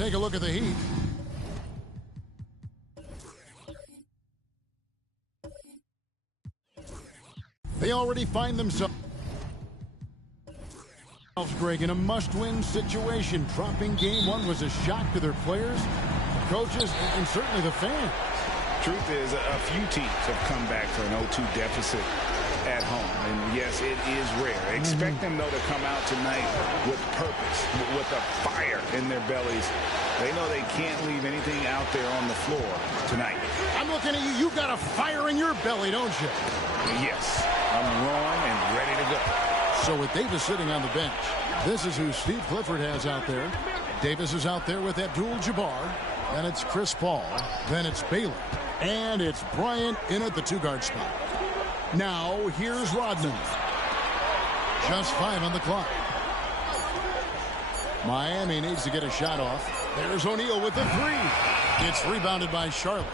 take a look at the Heat. They already find themselves, Greg, in a must-win situation. Dropping game one was a shock to their players, coaches, and certainly the fans. Truth is, a few teams have come back for an 0-2 deficit at home. And yes, it is rare. Expect them, though, to come out tonight with purpose, with a fire in their bellies. They know they can't leave anything out there on the floor tonight. I'm looking at you. You've got a fire in your belly, don't you? Yes, I'm roaring and ready to go. So with Davis sitting on the bench, this is who Steve Clifford has out there. Davis is out there with Abdul-Jabbar. Then it's Chris Paul. Then it's Baylor. And it's Bryant in at the two-guard spot. Now, here's Rodman. Just 5 on the clock. Miami needs to get a shot off. There's O'Neal with the three. It's rebounded by Charlotte.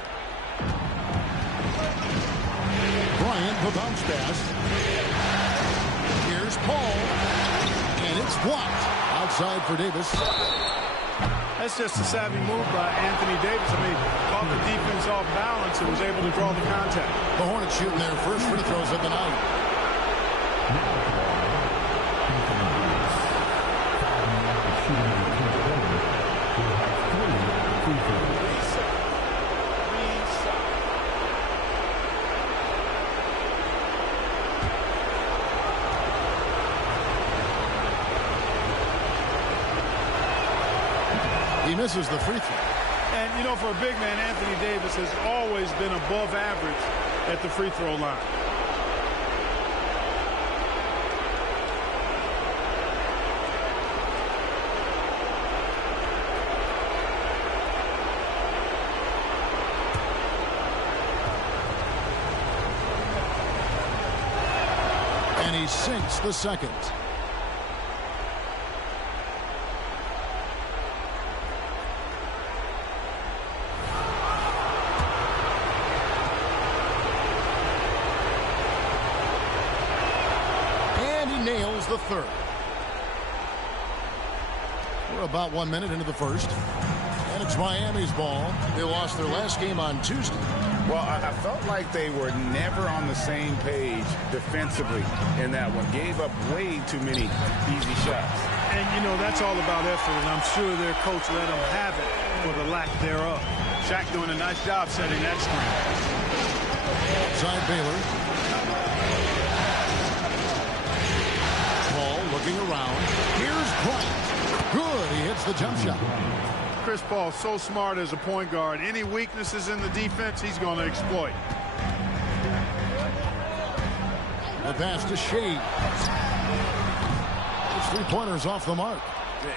Bryant, the bounce pass. Here's Paul. And it's blocked. Outside for Davis. That's just a savvy move by Anthony Davis. I mean, caught the defense off balance and was able to draw the contact. The Hornets shooting their first free throws of the night. He misses the free throw. And, you know, for a big man, Anthony Davis has always been above average at the free throw line. And he sinks the second. Nails the third. We're about 1 minute into the first. And it's Miami's ball. They lost their last game on Tuesday. Well, I felt like they were never on the same page defensively in that one. Gave up way too many easy shots. And, you know, that's all about effort, and I'm sure their coach let them have it for the lack thereof. Shaq doing a nice job setting that screen. Outside Baylor. Looking around. Here's Bryant. Good. He hits the jump shot. Chris Paul, so smart as a point guard. Any weaknesses in the defense, he's going to exploit. The pass to Shea. It's three-pointers off the mark.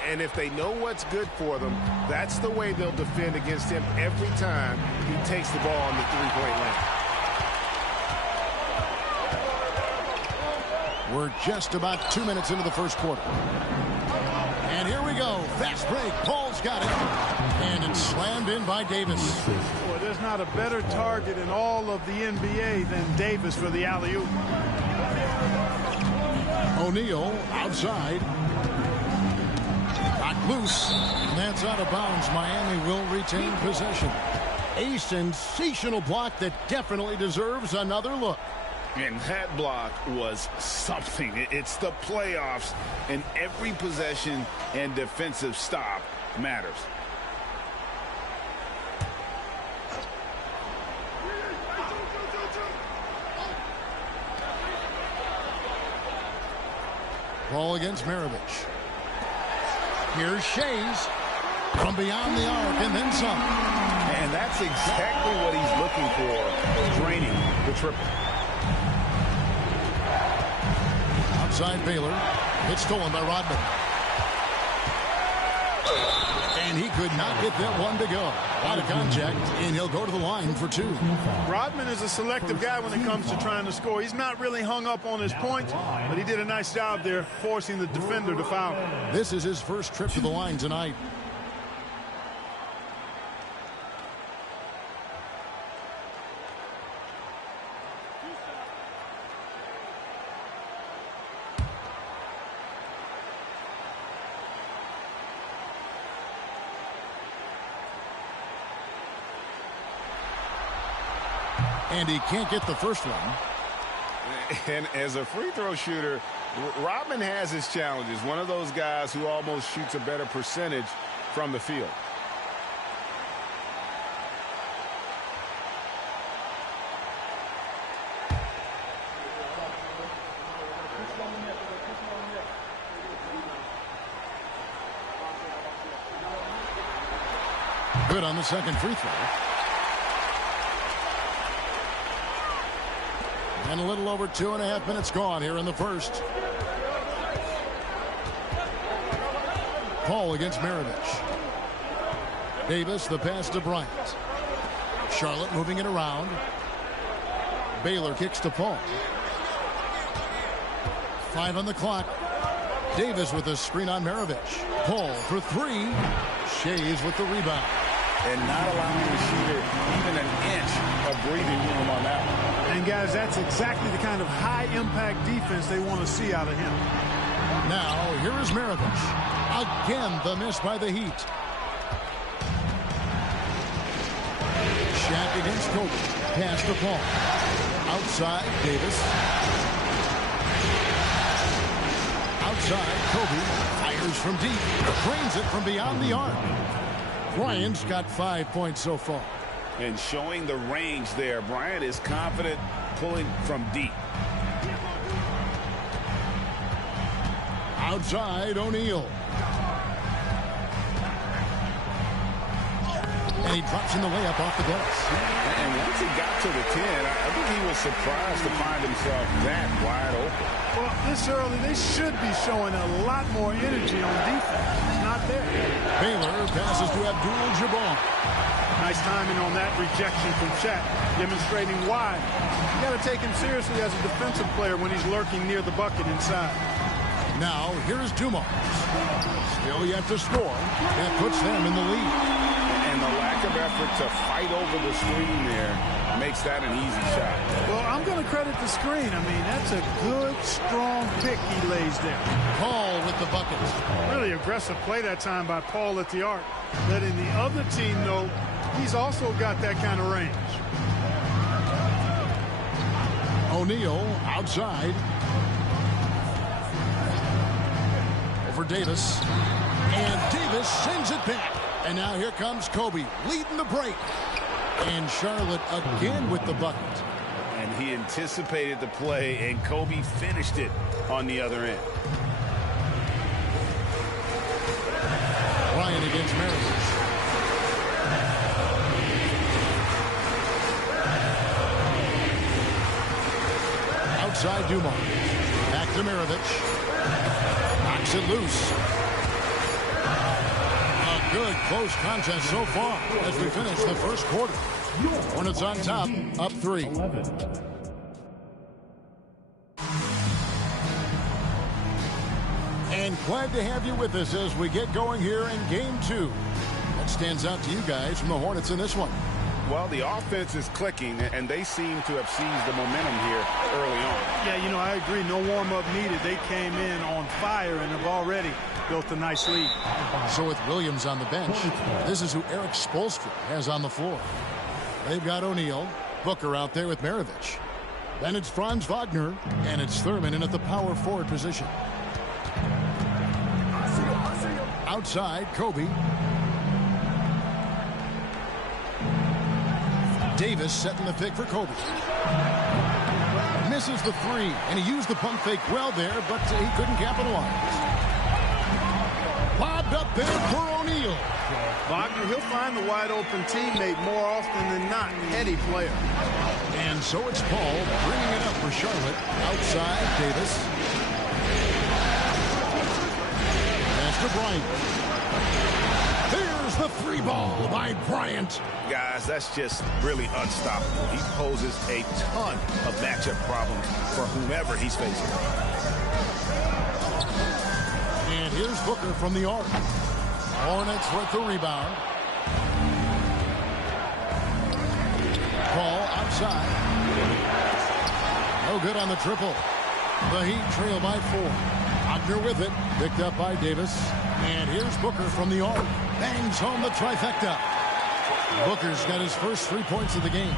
And if they know what's good for them, that's the way they'll defend against him every time he takes the ball on the three-point line. We're just about 2 minutes into the first quarter. And here we go. Fast break. Paul's got it. And it's slammed in by Davis. Boy, there's not a better target in all of the NBA than Davis for the alley-oop. O'Neal outside. Knocked loose. And that's out of bounds. Miami will retain possession. A sensational block that definitely deserves another look. And that block was something. It's the playoffs, and every possession and defensive stop matters. Ball against Maravich. Here's Shays from beyond the arc and then some. And that's exactly what he's looking for, draining the triple. Outside Baylor. It's stolen by Rodman. And he could not get that one to go. Out of contact, and he'll go to the line for two. Rodman is a selective guy when it comes to trying to score. He's not really hung up on his points, but he did a nice job there forcing the defender to foul. This is his first trip to the line tonight. And he can't get the first one. And as a free throw shooter, Rodman has his challenges. One of those guys who almost shoots a better percentage from the field. Good on the second free throw. And a little over 2.5 minutes gone here in the first. Paul against Maravich. Davis, the pass to Bryant. Charlotte moving it around. Baylor kicks to Paul. 5 on the clock. Davis with a screen on Maravich. Paul for 3. Shays with the rebound. And not allowing the shooter even an inch of breathing room on that one. And, guys, that's exactly the kind of high-impact defense they want to see out of him. Now, here is Maravich. Again, the miss by the Heat. Shaq against Kobe. Pass to Paul. Outside, Davis. Outside, Kobe. Fires from deep. Drains it from beyond the arc. Bryant's got 5 points so far. And showing the range there. Bryant is confident pulling from deep. Outside, O'Neal. And he drops in the layup off the glass. And once he got to the 10, I think he was surprised to find himself that wide open. Well, this early, they should be showing a lot more energy on defense. It's not there. Baylor passes to Abdul-Jabbar. Nice timing on that rejection from Shaq, demonstrating why. You got to take him seriously as a defensive player when he's lurking near the bucket inside. Now, here's Dumars. Still yet to score. That puts them in the lead. And the lack of effort to fight over the screen there makes that an easy shot. Well, I'm going to credit the screen. I mean, that's a good, strong pick he lays there. Paul with the bucket. Really aggressive play that time by Paul at the arc, letting the other team know he's also got that kind of range. O'Neal outside. Over Davis. And Davis sends it back. And now here comes Kobe leading the break. And Charlotte again with the bucket. And he anticipated the play, and Kobe finished it on the other end. Bryant against Maravich. Outside Dumars. Back to Maravich. Knocks it loose. A good close contest so far as we finish the first quarter. Hornets on top, up 3. And glad to have you with us as we get going here in game 2. What stands out to you guys from the Hornets in this one? Well, the offense is clicking, and they seem to have seized the momentum here early on. Yeah, you know, I agree. No warm-up needed. They came in on fire and have already built a nice lead. So with Williams on the bench, this is who Eric Spoelstra has on the floor. They've got O'Neal, Booker out there with Maravich. Then it's Franz Wagner, and it's Thurman in at the power forward position. Outside, Kobe. Davis setting the pick for Kobe. Misses the 3, and he used the pump fake well there, but he couldn't capitalize. Lobbed up there for O'Neal. Wagner, he'll find the wide-open teammate more often than not. Heady player. And so it's Paul bringing it up for Charlotte. Outside, Davis. Pass to Bryant. There's the 3 ball by Bryant. Guys, that's just really unstoppable. He poses a ton of matchup problems for whomever he's facing. And here's Booker from the arc. Hornets with the rebound. Paul outside. No good on the triple. The Heat trail by 4. Wagner with it. Picked up by Davis. And here's Booker from the arc. Bangs home the trifecta. Booker's got his first 3 points of the game.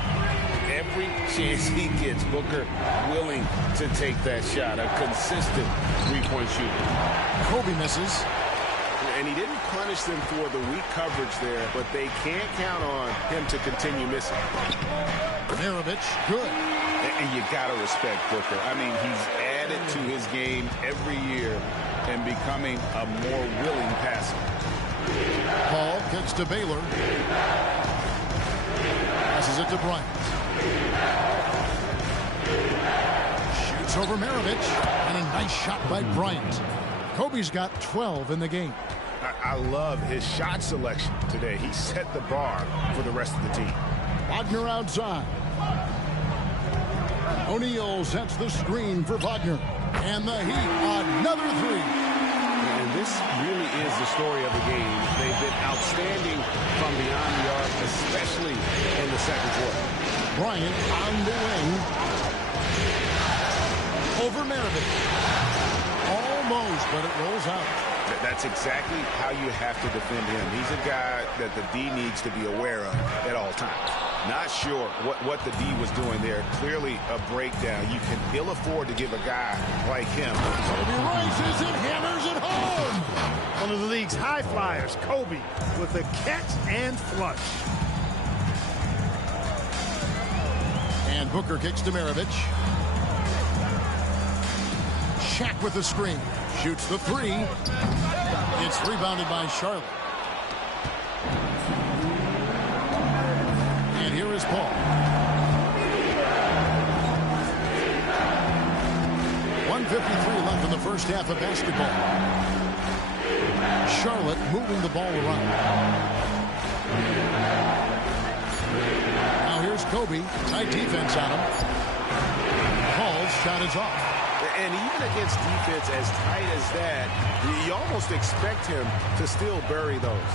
every chance he gets, Booker willing to take that shot. A consistent three-point shooter. Kobe misses. And he didn't punish them for the weak coverage there, but they can't count on him to continue missing. Maravich, good. And you got to respect Booker. I mean, he's added to his game every year and becoming a more willing passer. Paul kicks to Baylor. Passes it to Bryant. Shoots over Maravich. And a nice shot by Bryant. Kobe's got 12 in the game. I love his shot selection today. He set the bar for the rest of the team. Wagner outside. O'Neal sets the screen for Wagner. And the Heat, another three. And this really is the story of the game. They've been outstanding from beyond the arc, especially in the second quarter. Bryant on the wing. Over Maravich. Almost, but it rolls out. That's exactly how you have to defend him. He's a guy that the D needs to be aware of at all times. Not sure what the D was doing there. Clearly a breakdown. You can ill afford to give a guy like him. Kobe rises and hammers it home. One of the league's high flyers, Kobe, with a catch and flush. And Booker kicks to Maravich. Shaq with the screen. Shoots the three. It's rebounded by Charlotte. And here is Paul. 1:53 left in the first half of basketball. Charlotte moving the ball around. Now here's Kobe. Tight defense on him. Paul's shot is off. And even against defense as tight as that, you almost expect him to still bury those.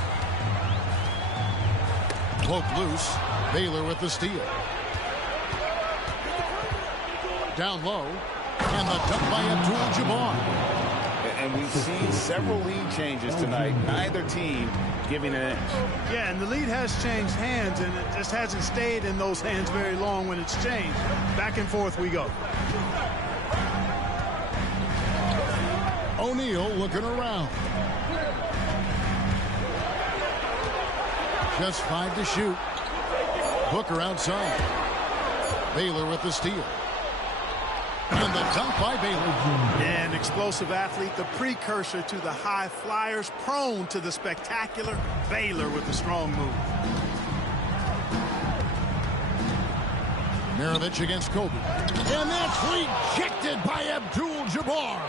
Poked loose. Baylor with the steal. Down low. And the dunk by Abdul-Jabbar. And we've seen several lead changes tonight. Neither team giving an inch. Yeah, and the lead has changed hands, and it just hasn't stayed in those hands very long when it's changed. Back and forth we go. O'Neal looking around. Just 5 to shoot. Booker outside. Baylor with the steal. And the dunk by Baylor. An explosive athlete, the precursor to the high flyers, prone to the spectacular. Baylor with the strong move. Maravich against Kobe. And that's rejected by Abdul-Jabbar.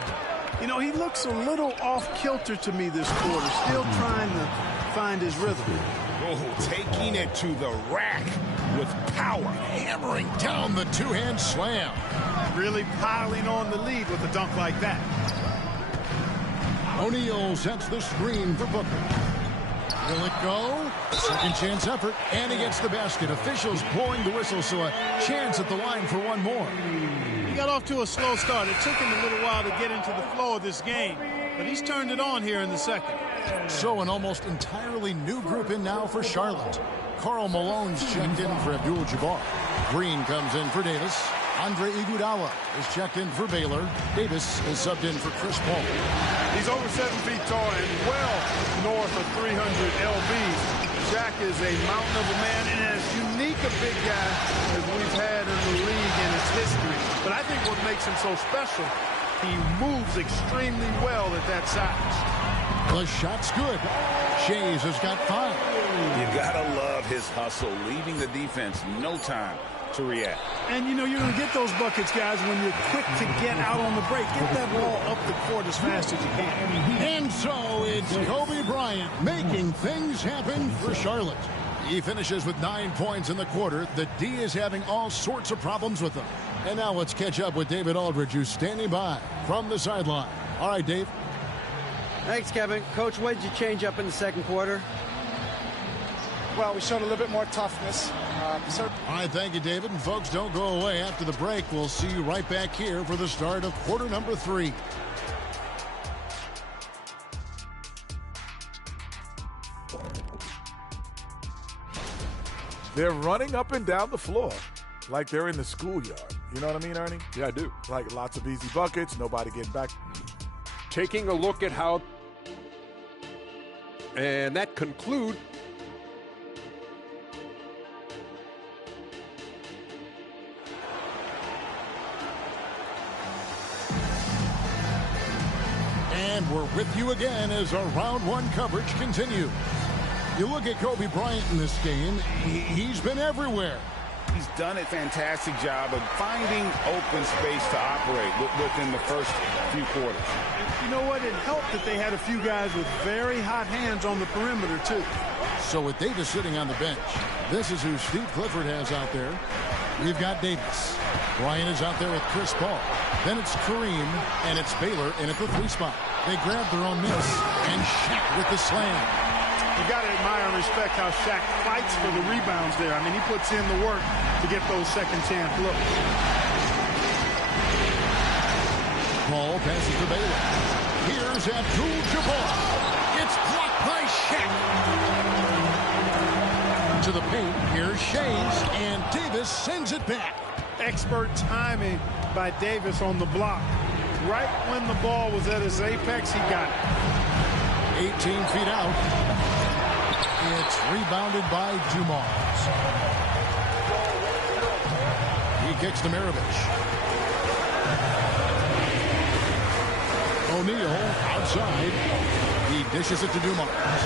You know, he looks a little off-kilter to me this quarter, still trying to find his rhythm. Oh, taking it to the rack with power. Hammering down the two-hand slam. Really piling on the lead with a dunk like that. O'Neal sets the screen for Booker. Will it go? Second chance effort. And he gets the basket. Officials blowing the whistle, so a chance at the line for one more. He got off to a slow start. It took him a little while to get into the flow of this game. But he's turned it on here in the second. So an almost entirely new group in now for Charlotte. Karl Malone's checked in for Abdul-Jabbar. Green comes in for Davis. Andre Iguodala is checked in for Baylor. Davis is subbed in for Chris Paul. He's over 7 feet tall and well north of 300 lbs. Shaq is a mountain of a man and as unique a big guy as we've had in the league in its history. But I think what makes him so special, he moves extremely well at that size. The shot's good. Shays has got 5. You gotta love his hustle, leaving the defense no time to react. And, you know, you're going to get those buckets, guys, when you're quick to get out on the break. Get that ball up the court as fast as you can. And so it's Kobe Bryant making things happen for Charlotte. He finishes with 9 points in the quarter. The D is having all sorts of problems with them. And now let's catch up with David Aldridge, who's standing by from the sideline. All right, Dave. Thanks, Kevin. Coach, what did you change up in the second quarter? Well, we showed a little bit more toughness. All right, thank you, David. And folks, don't go away. After the break, we'll see you right back here for the start of quarter number 3. They're running up and down the floor. like they're in the schoolyard. You know what I mean, Ernie? Yeah, I do. Like lots of easy buckets, nobody getting back. Taking a look at how, and that concludes. And we're with you again as our round one coverage continues. You look at Kobe Bryant in this game, he's been everywhere. He's done a fantastic job of finding open space to operate within the first few quarters. You know what? It helped that they had a few guys with very hot hands on the perimeter, too. So with Davis sitting on the bench, this is who Steve Clifford has out there. We've got Davis. Bryant is out there with Chris Paul. Then it's Kareem, and it's Baylor in at the 3 spot. They grab their own miss, and Shaq with the slam. You got to admire and respect how Shaq fights for the rebounds there. I mean, he puts in the work to get those second chance looks. Paul passes to Baylor. Here's Abdul-Jabbar. It's blocked by Shaq. To the paint, here's Shays, and Davis sends it back. Expert timing by Davis on the block. Right when the ball was at its apex, he got it. 18 feet out. It's rebounded by Dumars. He kicks to Maravich. O'Neal outside. He dishes it to Dumars.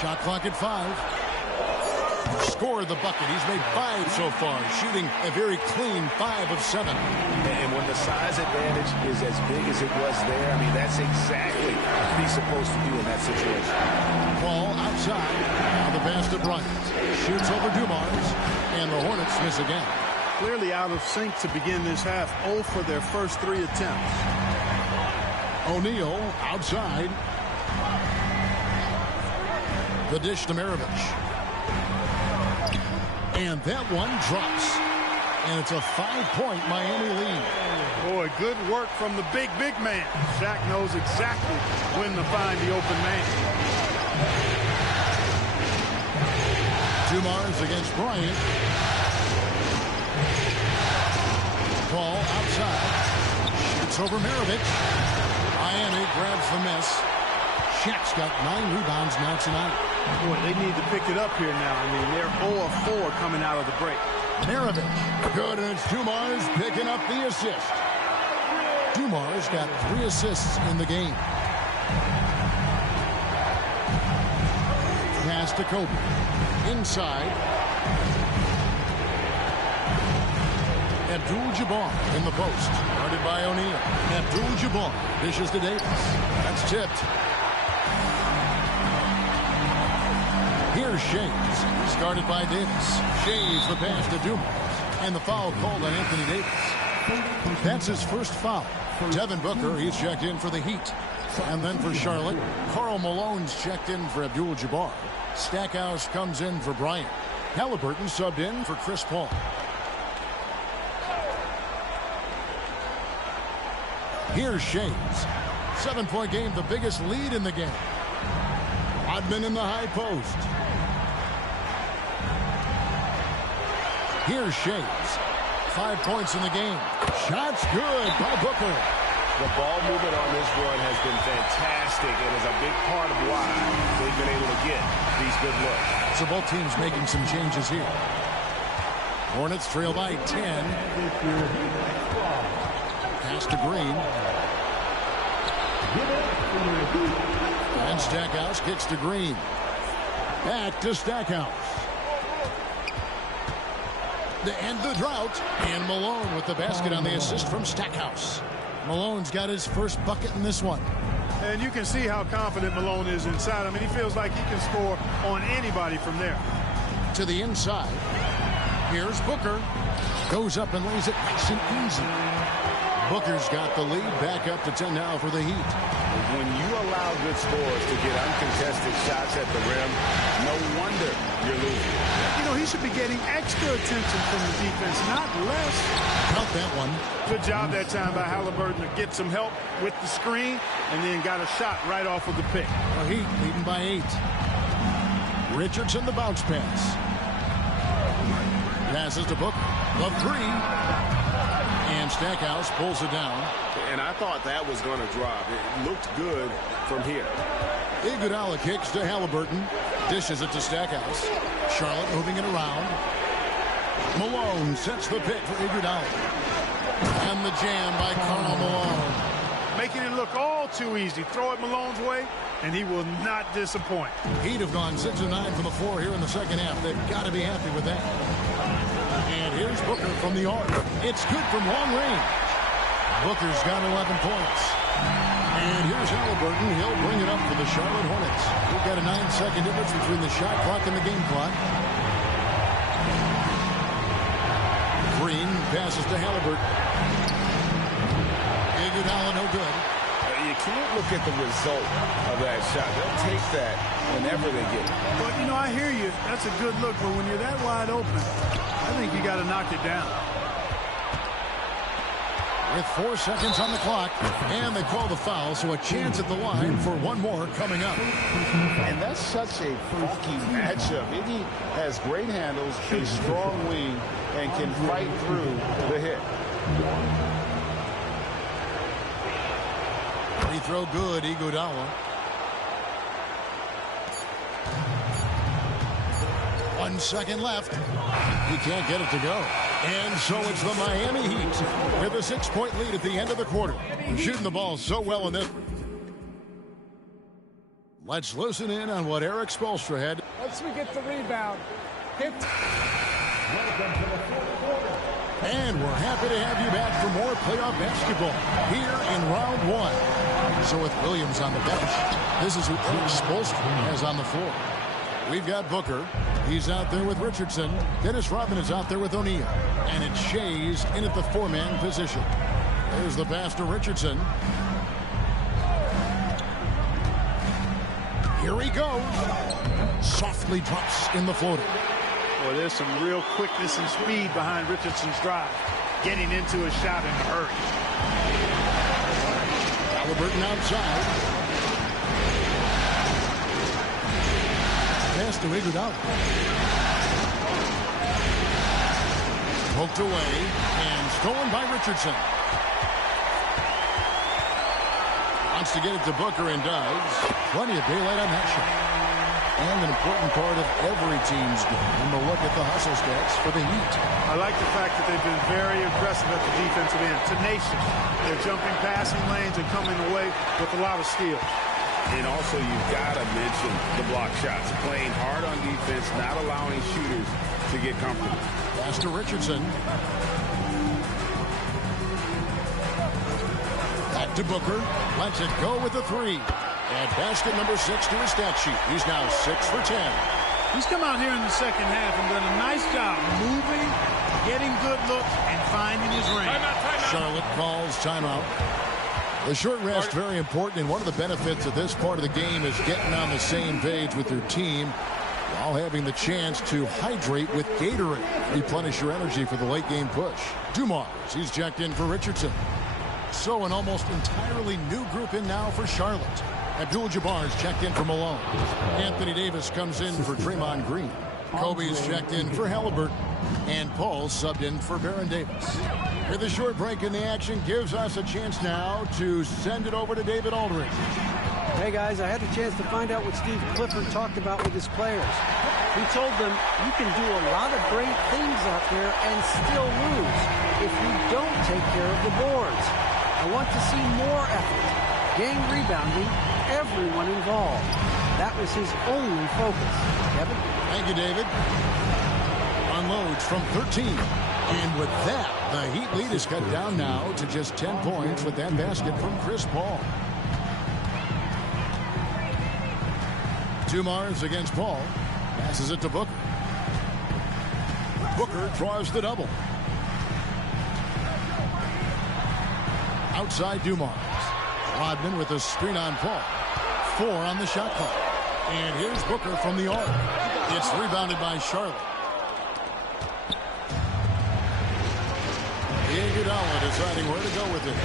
Shot clock at 5. Scored the bucket. He's made 5 so far, shooting a very clean 5 of 7. And when the size advantage is as big as it was there, I mean, that's exactly what he's supposed to do in that situation. Ball outside. Now the pass to Bryant. Shoots over Dumars, and the Hornets miss again. Clearly out of sync to begin this half. 0 for their first 3 attempts. O'Neal outside. The dish to Maravich. And that one drops. And it's a 5-point Miami lead. Boy, good work from the big man. Shaq knows exactly when to find the open man. Dumars against Bryant. Ball outside. Shoots over Maravich. Miami grabs the miss. Shaq's got 9 rebounds now tonight. Boy, they need to pick it up here now. I mean, they're 0 of 4 coming out of the break. Maravich. Good, and it's Dumars picking up the assist. Dumars got 3 assists in the game. Pass to Kobe. Inside. Abdul-Jabbar in the post. Guarded by O'Neal. Abdul-Jabbar dishes to Davis. That's tipped. Here's Shays. He's guarded by Davis. Shays the pass to Dumars. And the foul called on Anthony Davis. That's his first foul. Devin Booker, he's checked in for the Heat. And then for Charlotte, Karl Malone's checked in for Abdul-Jabbar. Stackhouse comes in for Bryant. Halliburton subbed in for Chris Paul. Here's Shays. 7-point game, the biggest lead in the game. Rodman in the high post. Here's Shays. 5 points in the game. Shots good by Booker. The ball movement on this run has been fantastic and is a big part of why they've been able to get these good looks. So both teams making some changes here. Hornets trail by 10. Pass to Green. And Stackhouse kicks to Green. Back to Stackhouse. To end the drought. And Malone with the basket on the assist from Stackhouse. Malone's got his first bucket in this one. And you can see how confident Malone is inside. I mean, he feels like he can score on anybody from there. To the inside. Here's Booker. Goes up and lays it nice and easy. Booker's got the lead back up to 10 now for the Heat. When you allow good scorers to get uncontested shots at the rim, no wonder you're losing. You know, he should be getting extra attention from the defense, not less. Count that one. Good job that time by Halliburton to get some help with the screen and then got a shot right off of the pick. The Heat leading by 8. Richardson, the bounce pass. Passes to Booker. The three. And Stackhouse pulls it down. And I thought that was going to drop. It looked good from here. Iguodala kicks to Halliburton. Dishes it to Stackhouse. Charlotte moving it around. Malone sets the pick for Iguodala. And the jam by Karl Malone. Making it look all too easy. Throw it Malone's way, and he will not disappoint. Heat have gone 6 of 9 from the floor here in the second half. They've got to be happy with that. And here's Booker from the arc. It's good from long range. Booker's got 11 points. And here's Halliburton. He'll bring it up for the Charlotte Hornets. We've got a 9-second difference between the shot clock and the game clock. Green passes to Halliburton. Iguodala no good. You can't look at the result of that shot. They'll take that whenever they get it. But, you know, I hear you. That's a good look. But when you're that wide open, I think you got to knock it down. With 4 seconds on the clock, and they call the foul, so a chance at the line for one more coming up. And that's such a funky matchup. Iggy has great handles, a strong wing, and can fight through the hit. Free throw good, Iguodala. 1 second left. He can't get it to go. And so it's the Miami Heat with a 6-point lead at the end of the quarter. Shooting the ball so well in this. Let's listen in on what Eric Spoelstra had. Once we get the rebound, hit. And we're happy to have you back for more playoff basketball here in round 1. So with Williams on the bench, this is who Eric Spoelstra has on the floor. We've got Booker. He's out there with Richardson. Dennis Rodman is out there with O'Neal. And it's Shays in at the 4-man position. There's the pass to Richardson. Here he goes. Softly drops in the floater. Well, there's some real quickness and speed behind Richardson's drive. Getting into a shot in a hurry. Halliburton outside. Pass to Iguodala. Poked away and stolen by Richardson. Wants to get it to Booker and does. Plenty of daylight on that shot. And an important part of every team's game. And we'll look at the hustle stats for the Heat. I like the fact that they've been very aggressive at the defensive end. Tenacious. They're jumping passing lanes and coming away with a lot of steals. And also, you've got to mention the block shots. Playing hard on defense, not allowing shooters to get comfortable. Pass to Richardson. Back to Booker. Lets it go with the 3. And basket number 6 to his stat sheet. He's now 6 for 10. He's come out here in the second half and done a nice job moving, getting good looks, and finding his range. Charlotte calls timeout. The short rest, very important, and one of the benefits of this part of the game is getting on the same page with your team while having the chance to hydrate with Gatorade. Replenish your energy for the late game push. Dumars, he's checked in for Richardson. So an almost entirely new group in now for Charlotte. Abdul-Jabbar's checked in for Malone. Anthony Davis comes in for Draymond Green. Kobe's checked in for Halliburton. And Paul subbed in for Baron Davis. With a short break in the action gives us a chance now to send it over to David Aldridge. Hey guys, I had a chance to find out what Steve Clifford talked about with his players. He told them you can do a lot of great things out there and still lose if you don't take care of the boards. I want to see more effort, game rebounding, everyone involved. That was his only focus. Kevin? Thank you, David. Unloads from 13. And with that, the Heat lead is cut down now to just 10 points with that basket from Chris Paul. Dumars against Paul. Passes it to Booker. Booker draws the double. Outside Dumars. Rodman with a screen on Paul. 4 on the shot clock. And here's Booker from the arc. It's rebounded by Charlotte. Iguodala deciding where to go with it.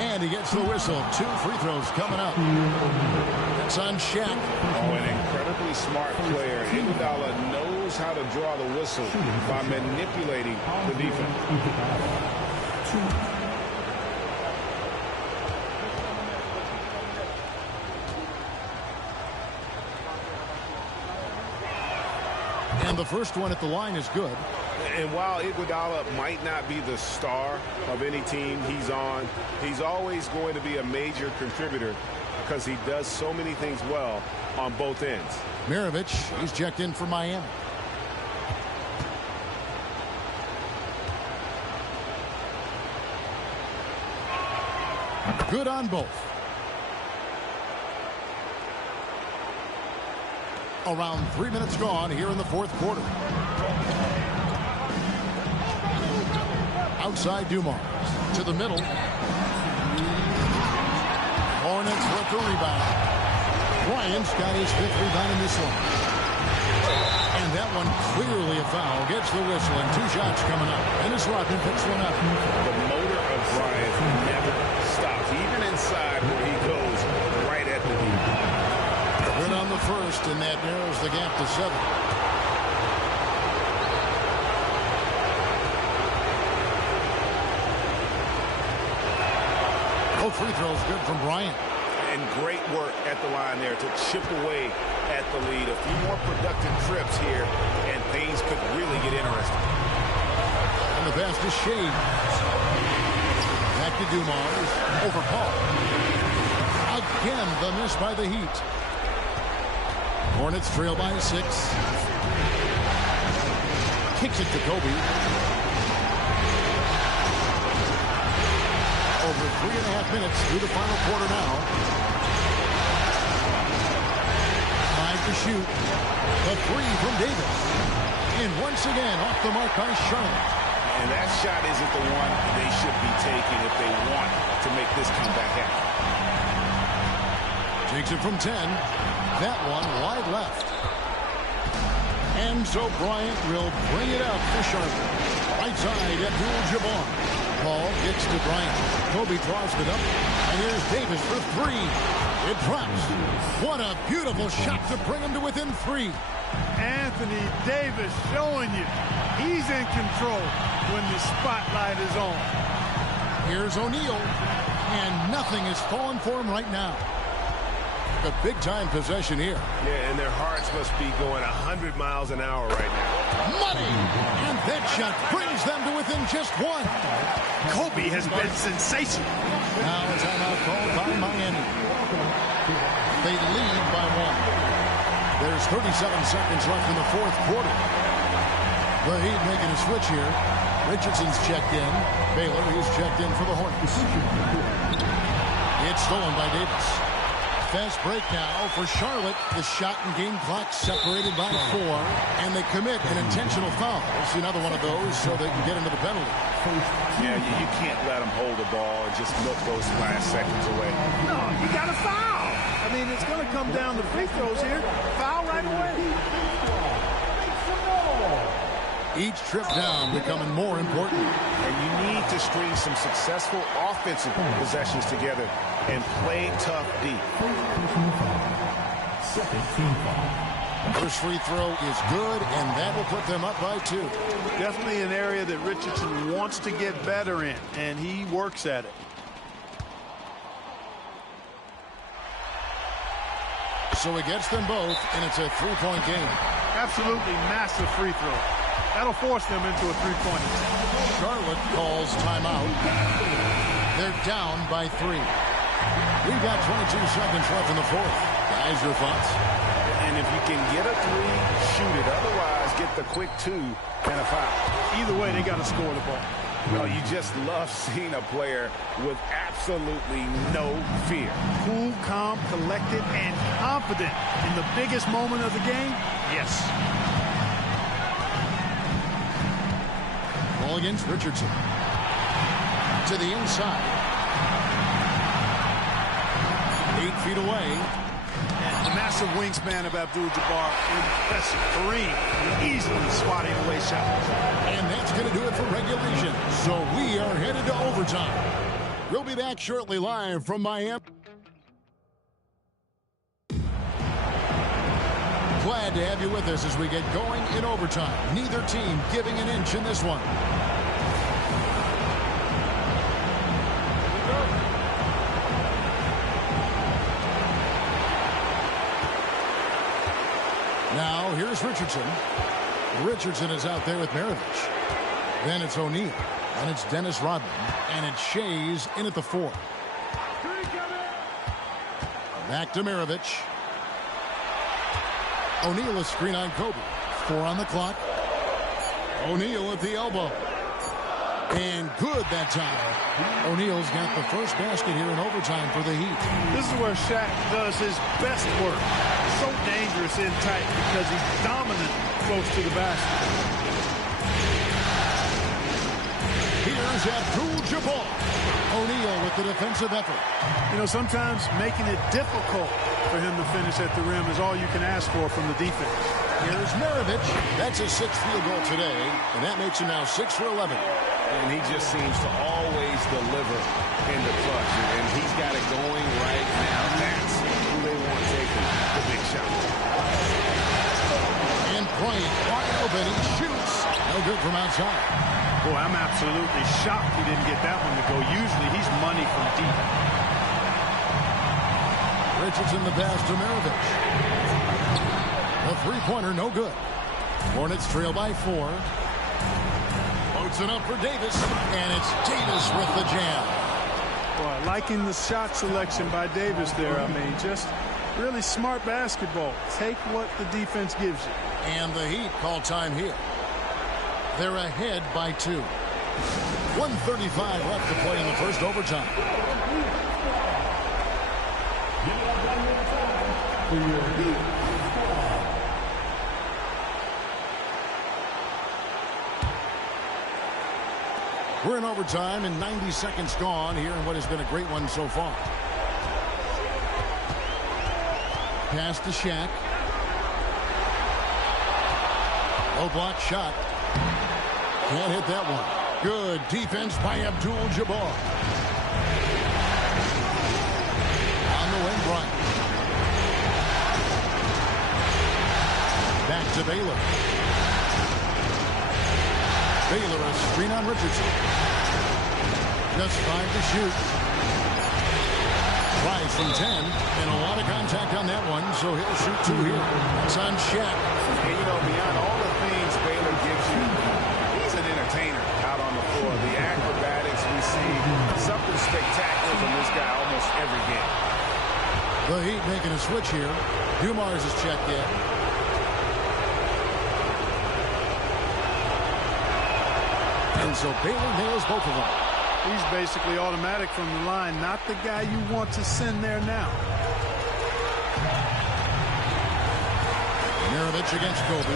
And he gets the whistle. 2 free throws coming up. That's on Shaq. Oh, an incredibly smart player. Iguodala knows how to draw the whistle by manipulating the defense. And the first one at the line is good. And while Iguodala might not be the star of any team he's on, he's always going to be a major contributor because he does so many things well on both ends. Mirovic, he's checked in for Miami. Good on both. Around 3 minutes gone here in the fourth quarter. Outside Dumars to the middle. Hornets with the rebound. Bryant's got his 5th rebound in this one. And that one clearly a foul. Gets the whistle and 2 shots coming up. And this Rodman picks one up. The motor of Bryant never stops, even inside where he goes right at the knee. Good on the first, and that narrows the gap to 7. Both free throws good from Bryant. And great work at the line there to chip away at the lead. A few more productive trips here, and things could really get interesting. And the pass to Shea. Back to Dumars. Over Paul. Again, the miss by the Heat. Hornets trail by 6. Kicks it to Kobe. Over 3.5 minutes through the final quarter now. 5 to shoot. The 3 from Davis. And once again, off the mark by Charlotte. And that shot isn't the one they should be taking if they want to make this comeback happen. Takes it from 10. That one wide left. And so Bryant will bring it up for Charlotte. Right side, Abdul-Jabbar. Paul gets to Bryant. Kobe draws it up. And here's Davis for 3. It drops. What a beautiful shot to bring him to within 3. Anthony Davis showing you he's in control when the spotlight is on. Here's O'Neal. And nothing is falling for him right now. A big-time possession here. Yeah, and their hearts must be going 100 miles an hour right now. Money! And that shot brings them to within just 1. Kobe has been sensational. Now a timeout called by Miami. They lead by 1. There's 37 seconds left in the fourth quarter. The Heat making a switch here. Richardson's checked in. Baylor, he's checked in for the Hornets. It's stolen by Davis. Fast break now for Charlotte. The shot and game clock separated by 4. And they commit an intentional foul. See another one of those so they can get into the penalty. Yeah, you can't let them hold the ball and just milk those last seconds away. No, you got to foul. I mean, it's going to come down to free throws here. Foul right away. Each trip down becoming more important. And you need to string some successful offensive possessions together and play tough deep. First free throw is good, and that will put them up by 2. Definitely an area that Richardson wants to get better in, and he works at it. So he gets them both, and it's a 3-point game. Absolutely massive free throw. That'll force them into a 3-point attempt. Charlotte calls timeout. They're down by 3. We've got 22 seconds left in the fourth. Guys, your thoughts? And if you can get a 3, shoot it. Otherwise, get the quick 2 and a foul. Either way, they got to score the ball. No, you just love seeing a player with absolutely no fear. Cool, calm, collected, and confident in the biggest moment of the game. Yes. Ball against Richardson. To the inside. 8 feet away. The massive wingspan of Abdul-Jabbar. Impressive. Kareem easily swatting away shots. And that's going to do it for regulation. So we are headed to overtime. We'll be back shortly live from Miami. Glad to have you with us as we get going in overtime. Neither team giving an inch in this one. Now, here's Richardson. Richardson is out there with Maravich. Then it's O'Neal. And it's Dennis Rodman. And it's Shays in at the 4. Back to Maravich. O'Neal a screen on Kobe. 4 on the clock. O'Neal at the elbow. And good that time. O'Neal's got the first basket here in overtime for the Heat. This is where Shaq does his best work. So dangerous in tight because he's dominant close to the basket. Here's Abdul-Jabbar. O'Neal with the defensive effort. You know, sometimes making it difficult for him to finish at the rim is all you can ask for from the defense. Here's Maravich. That's his 6th field goal today, and that makes him now 6 for 11. And he just seems to always deliver in the clutch. And he's got it going right now. That's who they want taking the big shot. And Bryant wide open. He shoots. No good from outside. Boy, I'm absolutely shocked he didn't get that one to go. Usually he's money from deep. Richardson the pass to Maravich. A three-pointer, no good. Hornets trail by 4. It up for Davis, and it's Davis with the jam. Boy, liking the shot selection by Davis there. I mean, just really smart basketball. Take what the defense gives you. And the Heat call time here. They're ahead by 2. 1:35 left to play in the first overtime. We're in overtime and 90 seconds gone here in what has been a great one so far. Pass to Shaq. Low block shot. Can't hit that one. Good defense by Abdul-Jabbar. On the wing, Bryant. Back to Baylor. Baylor a screen on Richardson. Just 5 to shoot. Tries from 10, and a lot of contact on that one, so he'll shoot 2 here. It's on Shaq. And, you know, beyond all the things Baylor gives you, he's an entertainer out on the floor. The acrobatics we see, something spectacular from this guy almost every game. The Heat making a switch here. Dumars is checked in. And so Baylor nails both of them. He's basically automatic from the line, not the guy you want to send there now. Maravich against Kobe.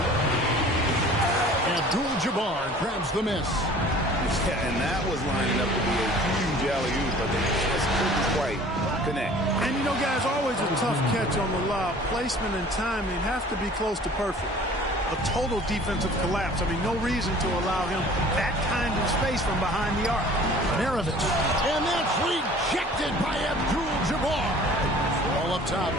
Abdul-Jabbar grabs the miss. Yeah, and that was lining up to be a huge alley-oop, but they just couldn't quite connect. And, you know, guys, always a tough catch on the lob. Placement and timing have to be close to perfect. A total defensive collapse. I mean, no reason to allow him that kind of space from behind the arc. Maravich. And that's rejected by Abdul-Jabbar. All up top.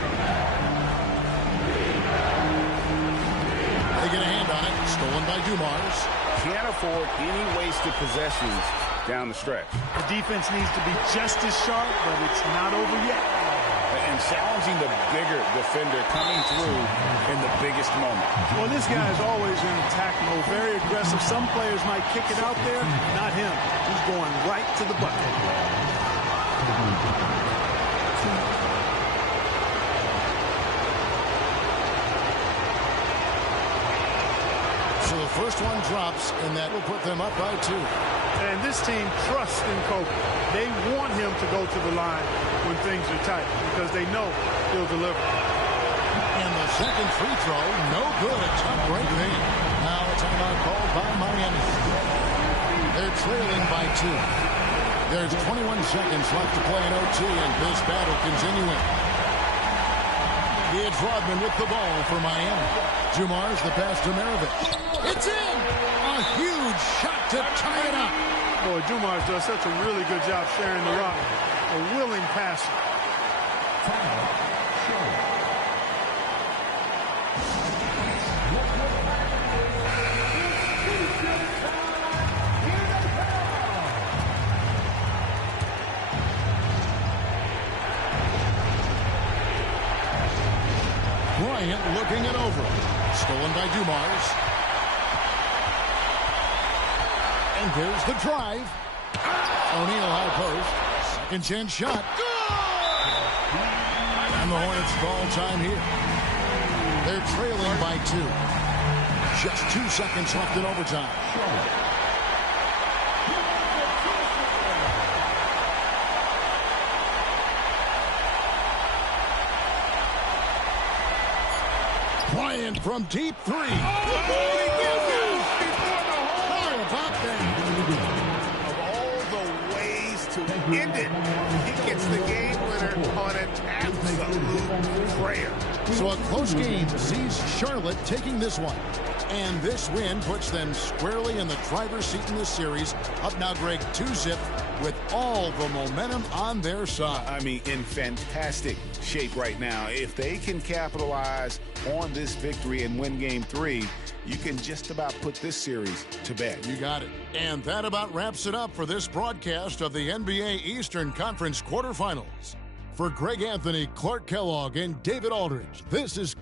They get a hand on it. Stolen by Dumars. Can't afford any wasted possessions down the stretch. The defense needs to be just as sharp, but it's not over yet. And challenging the bigger defender coming through in the biggest moment. Well, this guy is always in attack mode, very aggressive. Some players might kick it out there, not him. He's going right to the bucket. So the first one drops, and that will put them up by 2. And this team trusts in Kobe. They want him to go to the line when things are tight because they know he'll deliver. And the second free throw, no good. A tough break there. Now a timeout called by Miami. They're trailing by 2. There's 21 seconds left to play in OT, and this battle continuing. It's Rodman with the ball for Miami. Jumar's the pass to Maravich. It's in! A huge shot to tie it up. Boy, Dumars does such a really good job sharing the rock. A willing passer. Bryant looking it over. Stolen by Dumars. And there's the drive. O'Neal high post. Second chance shot. Good! And the Hornets call time here. They're trailing by 2. Just 2 seconds left in overtime. Bryant from deep 3. Of all the ways to end it, he gets the game winner on an absolute prayer. So a close game sees Charlotte taking this one. And this win puts them squarely in the driver's seat in this series. Up now, Greg, 2-zip with all the momentum on their side. I mean, in fantastic shape right now. If they can capitalize on this victory and win Game 3, you can just about put this series to bed. You got it. And that about wraps it up for this broadcast of the NBA Eastern Conference quarterfinals. For Greg Anthony, Clark Kellogg, and David Aldridge, this is